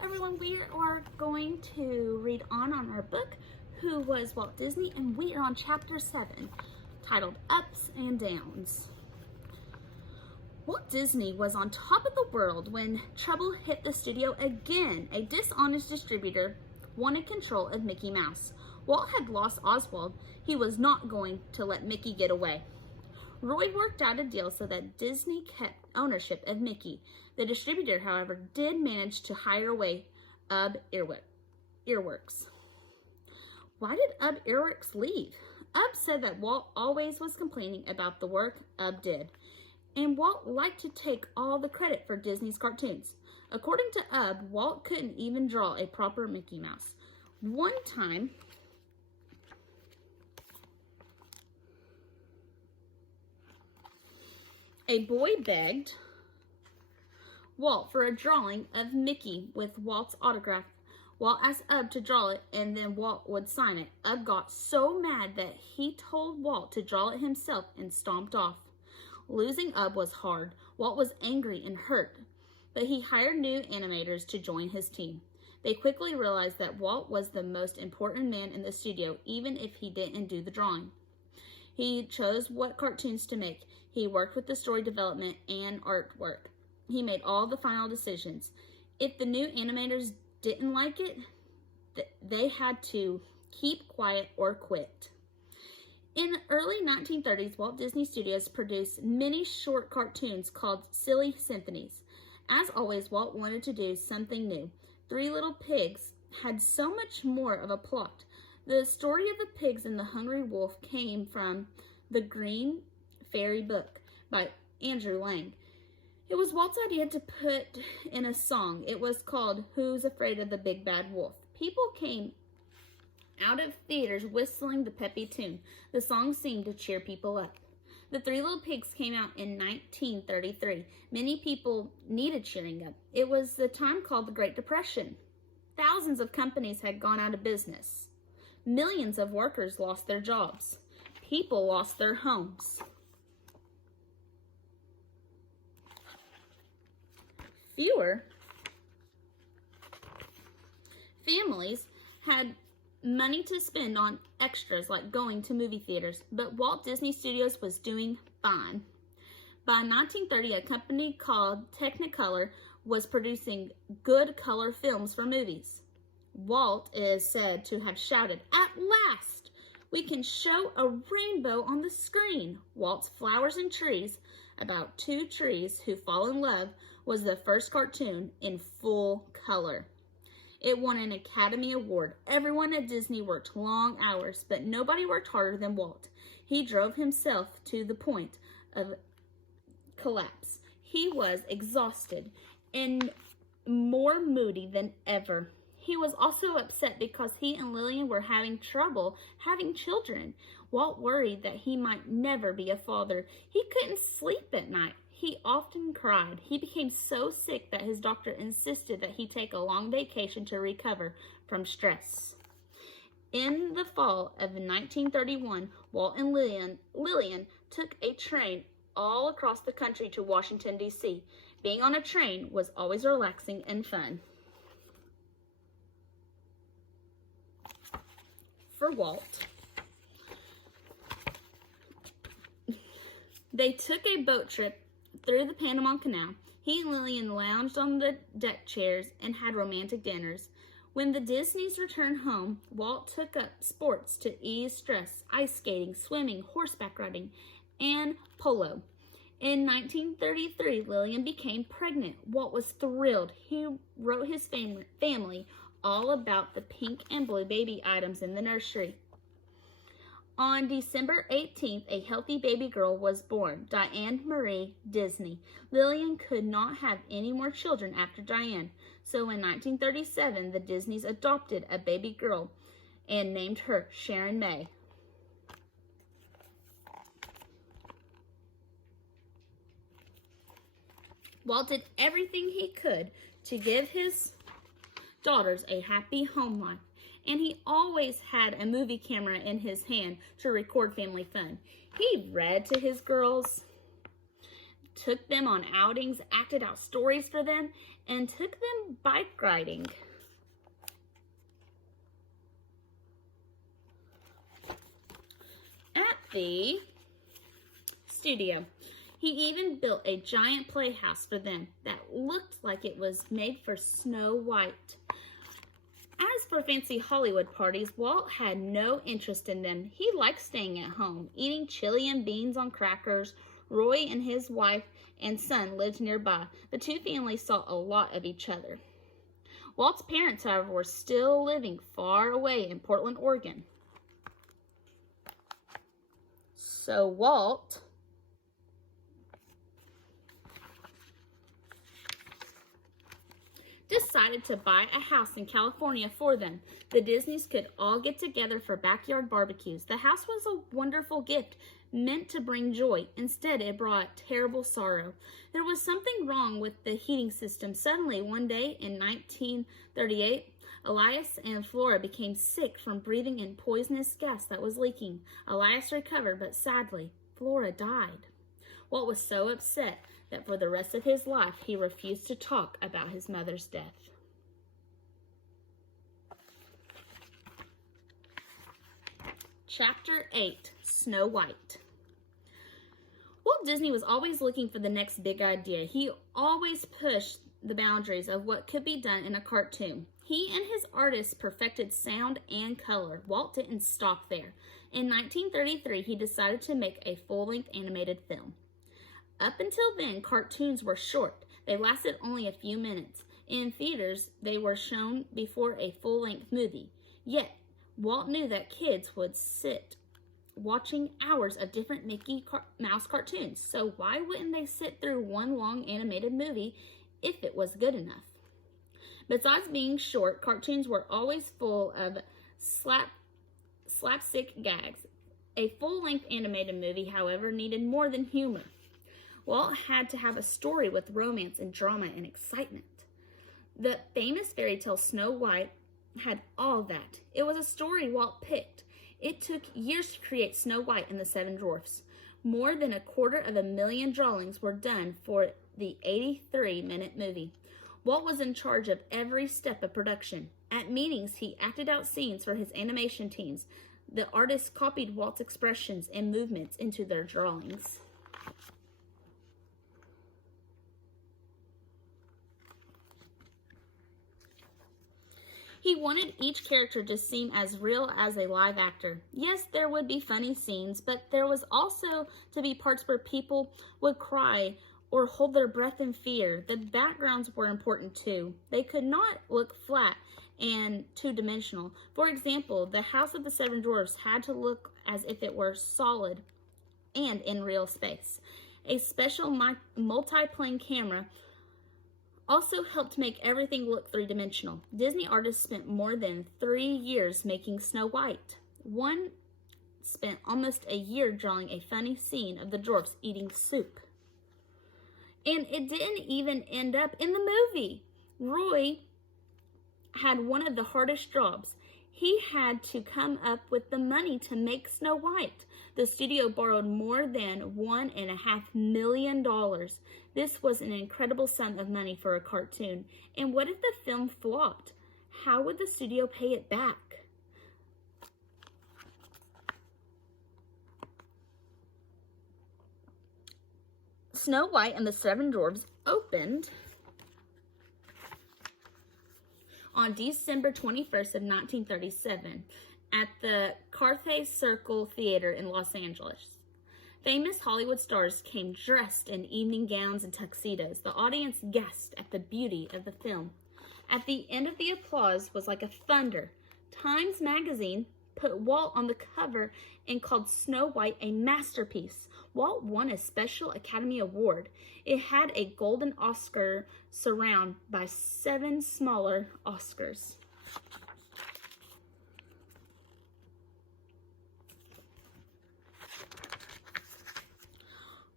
Hello everyone, we are going to read on our book, Who Was Walt Disney? And we are on chapter 7, titled Ups and Downs. Walt Disney was on top of the world when trouble hit the studio again. A dishonest distributor wanted control of Mickey Mouse. Walt had lost Oswald. He was not going to let Mickey get away. Roy worked out a deal so that Disney kept ownership of Mickey. The distributor, however, did manage to hire away Ub Earworks. Why did Ub Earworks leave? Ub said that Walt always was complaining about the work Ub did, and Walt liked to take all the credit for Disney's cartoons. According to Ub, Walt couldn't even draw a proper Mickey Mouse. One time, a boy begged Walt for a drawing of Mickey with Walt's autograph. Walt asked Ub to draw it, and then Walt would sign it. Ub got so mad that he told Walt to draw it himself and stomped off. Losing Ub was hard. Walt was angry and hurt, but he hired new animators to join his team. They quickly realized that Walt was the most important man in the studio, even if he didn't do the drawing. He chose what cartoons to make. He worked with the story development and artwork. He made all the final decisions. If the new animators didn't like it, they had to keep quiet or quit. In the early 1930s, Walt Disney Studios produced many short cartoons called Silly Symphonies. As always, Walt wanted to do something new. Three Little Pigs had so much more of a plot. The story of the pigs and the hungry wolf came from the Green Fairy book by Andrew Lang. It was Walt's idea to put in a song. It was called Who's Afraid of the Big Bad Wolf? People came out of theaters whistling the peppy tune. The song seemed to cheer people up. The Three Little Pigs came out in 1933. Many people needed cheering up. It was the time called the Great Depression. Thousands of companies had gone out of business. Millions of workers lost their jobs. People lost their homes. Fewer families had money to spend on extras like going to movie theaters, but Walt Disney Studios was doing fine. By 1930, a company called Technicolor was producing good color films for movies. Walt is said to have shouted, "At last! We can show a rainbow on the screen." Walt's Flowers and Trees, about two trees who fall in love, was the first cartoon in full color. It won an Academy Award. Everyone at Disney worked long hours, but nobody worked harder than Walt. He drove himself to the point of collapse. He was exhausted and more moody than ever. He was also upset because he and Lillian were having trouble having children. Walt worried that he might never be a father. He couldn't sleep at night. He often cried. He became so sick that his doctor insisted that he take a long vacation to recover from stress. In the fall of 1931, Walt and Lillian took a train all across the country to Washington, D.C. Being on a train was always relaxing and fun. For Walt, they took a boat trip through the Panama Canal. He and Lillian lounged on the deck chairs and had romantic dinners. When the Disneys returned home, Walt took up sports to ease stress: ice skating, swimming, horseback riding, and polo. In 1933, Lillian became pregnant. Walt was thrilled. He wrote his family all about the pink and blue baby items in the nursery. On December 18th, a healthy baby girl was born, Diane Marie Disney. Lillian could not have any more children after Diane, so in 1937, the Disneys adopted a baby girl and named her Sharon May. Walt did everything he could to give his daughters a happy home life, and he always had a movie camera in his hand to record family fun. He read to his girls took them on outings, acted out stories for them, and took them bike riding. At the studio, he even built a giant playhouse for them that looked like it was made for Snow White. As for fancy Hollywood parties, Walt had no interest in them. He liked staying at home, eating chili and beans on crackers. Roy and his wife and son lived nearby. The two families saw a lot of each other. Walt's parents, however, were still living far away in Portland, Oregon. So Walt decided to buy a house in California for them. The Disneys could all get together for backyard barbecues. The house was a wonderful gift meant to bring joy. Instead, it brought terrible sorrow. There was something wrong with the heating system. Suddenly, one day in 1938, Elias and Flora became sick from breathing in poisonous gas that was leaking. Elias recovered, but sadly, Flora died. Walt was so upset that for the rest of his life, he refused to talk about his mother's death. Chapter 8, Snow White. Walt Disney was always looking for the next big idea. He always pushed the boundaries of what could be done in a cartoon. He and his artists perfected sound and color. Walt didn't stop there. In 1933, he decided to make a full-length animated film. Up until then, cartoons were short. They lasted only a few minutes. In theaters, they were shown before a full-length movie. Yet, Walt knew that kids would sit watching hours of different Mickey Mouse cartoons. So why wouldn't they sit through one long animated movie if it was good enough? Besides being short, cartoons were always full of slapstick gags. A full-length animated movie, however, needed more than humor. Walt had to have a story with romance and drama and excitement. The famous fairy tale Snow White had all that. It was a story Walt picked. It took years to create Snow White and the Seven Dwarfs. More than 250,000 drawings were done for the 83-minute movie. Walt was in charge of every step of production. At meetings, he acted out scenes for his animation teams. The artists copied Walt's expressions and movements into their drawings. He wanted each character to seem as real as a live actor. Yes, there would be funny scenes, but there was also to be parts where people would cry or hold their breath in fear. The backgrounds were important too. They could not look flat and two-dimensional. For example, the House of the Seven Dwarfs had to look as if it were solid and in real space. A special multi-plane camera also helped make everything look three-dimensional. Disney artists spent more than 3 years making Snow White. One spent almost a year drawing a funny scene of the dwarfs eating soup. And it didn't even end up in the movie. Roy had one of the hardest jobs. He had to come up with the money to make Snow White. The studio borrowed more than $1.5 million. This was an incredible sum of money for a cartoon. And what if the film flopped? How would the studio pay it back? Snow White and the Seven Dwarfs opened on December 21st of 1937 at the Carthay Circle Theater in Los Angeles. Famous Hollywood stars came dressed in evening gowns and tuxedos. The audience gasped at the beauty of the film. At the end of the applause was like a thunder. Times magazine put Walt on the cover and called Snow White a masterpiece. Walt won a special Academy Award. It had a golden Oscar surrounded by 7 smaller Oscars.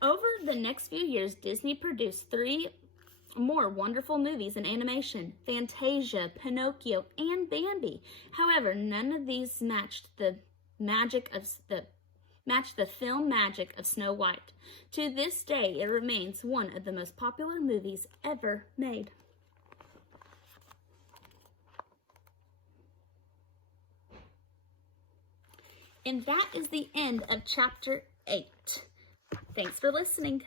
Over the next few years, Disney produced 3 more wonderful movies in animation: Fantasia, Pinocchio, and Bambi. However, none of these matched the magic match the film magic of Snow White. To this day, it remains one of the most popular movies ever made. And that is the end of chapter 8. Thanks for listening.